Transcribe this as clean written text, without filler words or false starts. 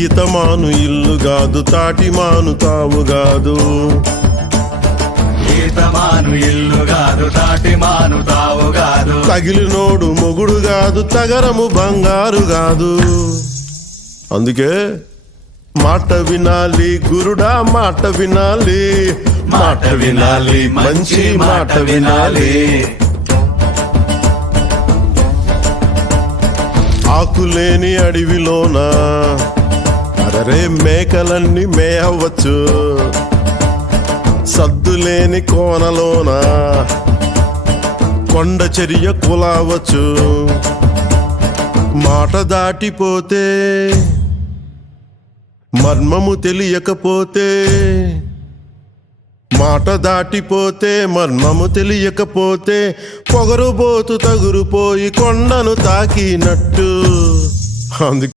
ఈతమాను ఇల్లు గాదు, తాటిమాను తావు గాదు. ఈతమాను ఇల్లు గాదు, తాటిమాను తావు గాదు. తగిలినోడు మొగుడు గాదు, తగరము బంగారు గాదు. అందుకే మాట వినాలి గురుడా, మాట వినాలి, మాట వినాలి, మంచి మాట వినాలి. ఆకులేని అడవిలోన అరే మేకలన్నీ మేయవచ్చు, సద్దులేని కోనలోన కొండ చర్య కులావచ్చు. మాట దాటిపోతే మర్మము తెలియకపోతే, మాట దాటిపోతే మర్మము తెలియకపోతే పొగరుబోతు తగురుపోయి కొండను తాకినట్టు. అందుకే